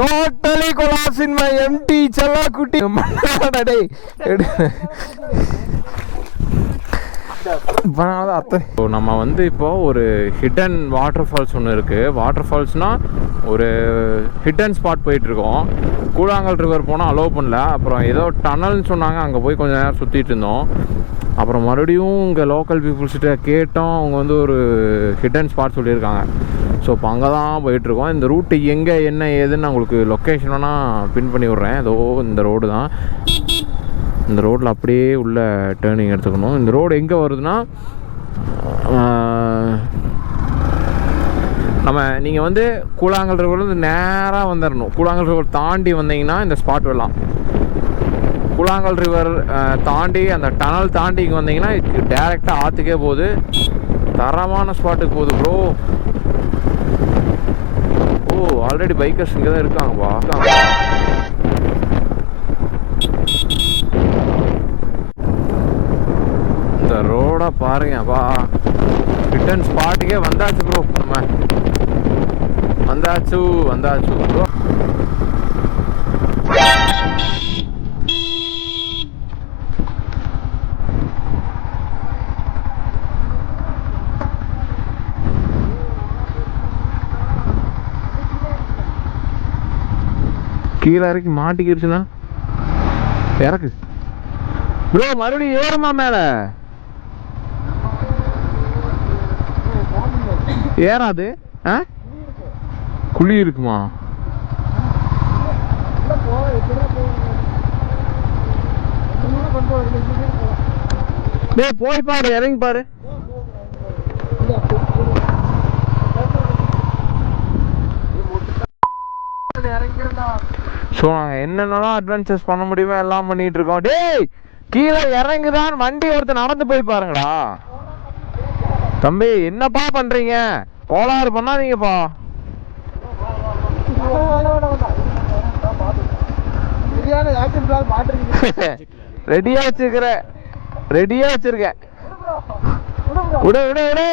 Totally collapse in my empty செல்லா குட்டி. டேய் நம்ம வந்து இப்போ ஒரு ஹிடன் வாட்டர் ஃபால்ஸ் ஒன்று இருக்குது. வாட்டர் ஃபால்ஸ்னால் ஒரு ஹிடன் ஸ்பாட் போயிட்டுருக்கோம். கூழாங்கல் ரிவர் போனால் அலோவ் பண்ணல. அப்புறம் ஏதோ டனல்னு சொன்னாங்க, அங்கே போய் கொஞ்சம் நேரம் சுற்றிட்டு இருந்தோம். அப்புறம் மறுபடியும் இங்கே லோக்கல் பீப்புள்ஸ்கிட்ட கேட்டோம், அவங்க வந்து ஒரு ஹிடன் ஸ்பாட் சொல்லியிருக்காங்க. ஸோ இப்போ அங்கே தான் போயிட்டுருக்கோம். இந்த ரூட்டு எங்கே என்ன ஏதுன்னு நான் உங்களுக்கு லொக்கேஷன் வேணால் பின் பண்ணி விட்றேன். ஏதோ இந்த ரோடு தான். இந்த ரோட்டில் அப்படியே உள்ள டேர்னிங் எடுத்துக்கணும். இந்த ரோடு எங்கே வருதுன்னா, நீங்கள் வந்து கூழாங்கல் ரிவர்லேருந்து நேராக வந்துடணும். கூழாங்கல் ரிவர் தாண்டி வந்தீங்கன்னா இந்த ஸ்பாட் வரலாம். கூழாங்கல் ரிவர் தாண்டி அந்த டனல் தாண்டி இங்கே வந்தீங்கன்னா டேரெக்டாக ஆற்றுக்கே போகுது. தரமான ஸ்பாட்டுக்கு போகுது ப்ரோ. ஓ, ஆல்ரெடி பைக்கர்ஸ் இங்கே தான் இருக்காங்கப்பா. இந்த ரோடை பாருங்கப்பா. ரிட்டர்ன் ஸ்பாட்டுக்கே வந்தாச்சு ப்ரோ. நம்ம வந்தாச்சு ப்ரோ. கீழே இறக்கி மாட்டிக்கிடுச்சுன்னா இறக்கு ப்ரோ. மறுபடியும் ஏறுமா மேலே? ஏறாது. குழி இருக்குமா? போய் பாரு, இறங்கி பாரு. ஸோ நாங்கள் என்னென்னலாம் அட்வென்ச்சர்ஸ் பண்ண முடியுமோ எல்லாம் பண்ணிட்டு இருக்கோம். டேய், கீழே இறங்குதான் வண்டி ஒருத்தர் நடந்து போய் பாருங்கடா. தம்பி என்னப்பா பண்றீங்க? கோளாறு பண்ணாதீங்கப்பா. ரெடியா வச்சிருக்கேன். விடு விடு விடு.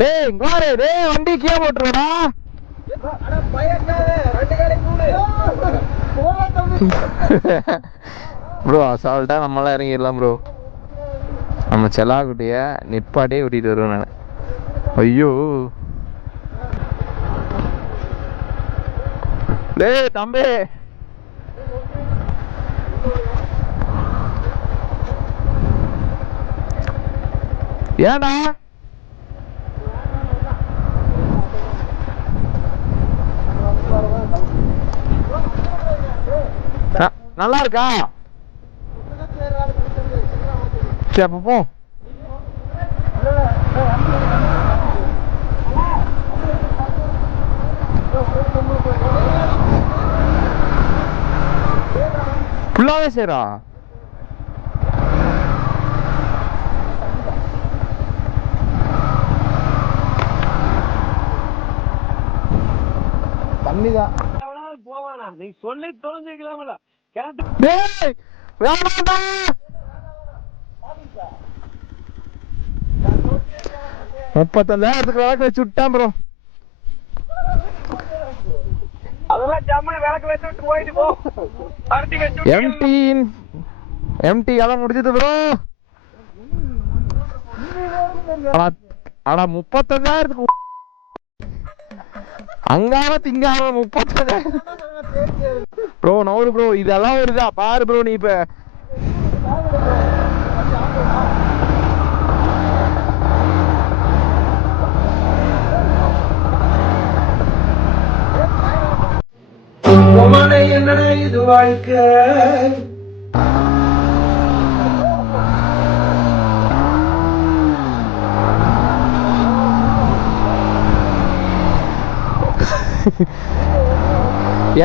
டேய் பாரு, டேய் வண்டி கீழே போட்டுருடா. ப்ரோ அசால்ட்டா நம்மளாம் இறங்கிடலாம் ப்ரோ. நம்ம செல்லாக்குட்டிய நிப்பாட்டே விட்டிட்டு வருவேன் நான். ஐயோ டேய் தம்பி, ஏண்டா நல்லா இருக்கா? சரி அப்போ போ. ஃபுல்லாவே சேரா? தண்ணிதான். நீ சொல்லி தொலைஞ்சிக்கலாம்ல. வேணாண்டா. 35,000 விளக்கு வச்சு விட்டான் ப்ரோ. எம்டி எல்லாம் முடிஞ்சது ப்ரோ. ஆனா 35,000 அங்காம திங்காம 35,000 ப்ரோ. நவுறு ப்ரோ, இதெல்லாம் வருதா பாரு ப்ரோ. நீ இப்ப என்னடா இது வாழ்க்கை.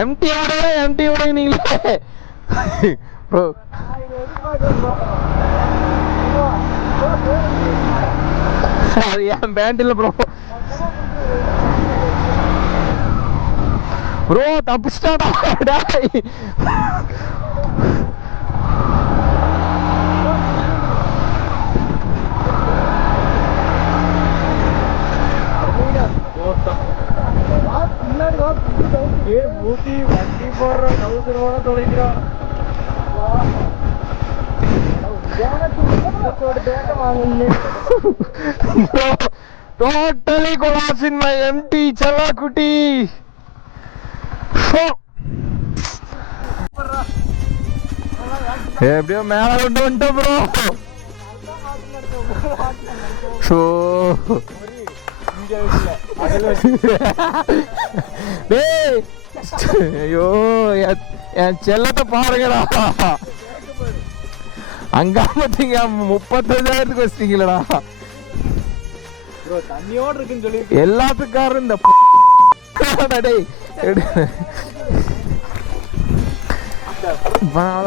எம்டி விட நீங்களே ப்ரோ. அது என் பேண்ட் இல்ல ப்ரோ. ப்ரோ தப்பிச்சிட்டாடா. வண்டி போடுற கவுசரோட தொலைக்கிறோம். Totally collapsed in my empty chala kuti. எப்படியோ மேல கொண்டு வந்துட்டோம் ப்ரோ. ஸோ ஐயோ என் செல்லத்தை பாருங்கடா. அங்க பார்த்தீங்க 35,000 வச்சிட்டீங்களடா. தண்ணியோடு இருக்குன்னு சொல்லி எல்லாத்துக்காரும் இந்த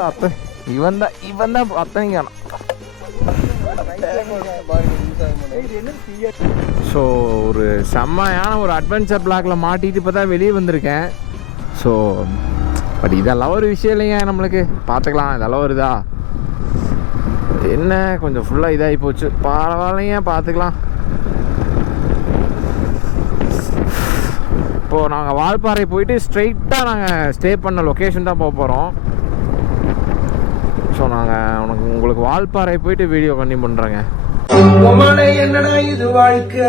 அத்தை இவன் தான் அத்தனைங்க. ஸோ ஒரு செம்மையான ஒரு அட்வென்ச்சர் பிளாக்ல மாட்டிட்டு இப்போ தான் வெளியே வந்திருக்கேன். ஸோ பட் இதெல்லாம் ஒரு விஷயம் இல்லைங்க, நம்மளுக்கு பார்த்துக்கலாம். இதெல்லாம் வருதா என்ன கொஞ்சம் ஃபுல்லாக இதாகி போச்சு, பரவாயில்லைங்க பார்த்துக்கலாம். இப்போது நாங்கள் வால்பாறை போயிட்டு ஸ்ட்ரெயிட்டாக நாங்கள் ஸ்டே பண்ண லொக்கேஷன் தான் போக போகிறோம். ஸோ நாங்கள் உங்களுக்கு வால்பாறை போயிட்டு வீடியோ கண்டினியூ பண்ணுறேங்க. என்னடா இது வாழ்க்கை.